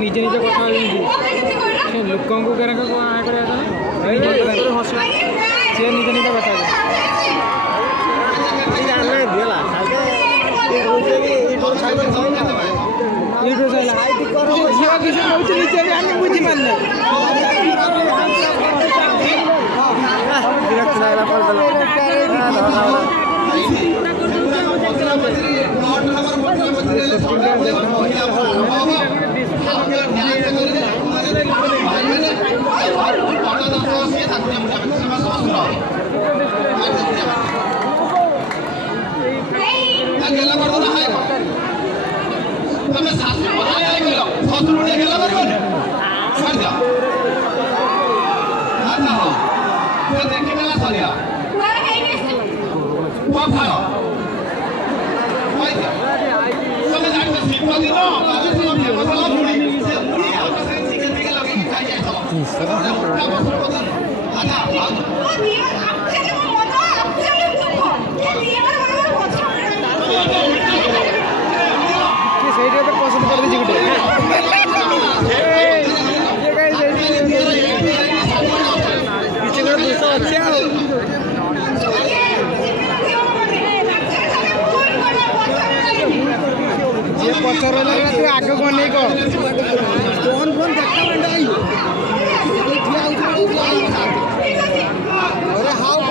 ନିଜେ ନିଜେ କଥା ହେଉଛନ୍ତି ସେ ଲୋକଙ୍କୁ କେରକ କରିବା ହସିଲା ସିଏ ନିଜେ ନିଜେ କଥା ହେବେ ଝିଅ କିଛି କହୁଛି ନିଜେ ବି ଆମେ ବୁଝିପାରିଲେ ବିରକ୍ତ ଲାଗିଲା ସେଇଠି ଗୋଟେ ପସନ୍ଦ କରିଦେଇଛି ଗୋଟେ କିଛି ଗୋଟେ ଦୋଷ ଅଛି ଆଉ ଯିଏ ପଛରେ ରହିଲା ତୁ ଆଗକୁ ଅନେଇକ ଫୋନ୍ ଫୋନ୍ ଦେଖା ହାଉ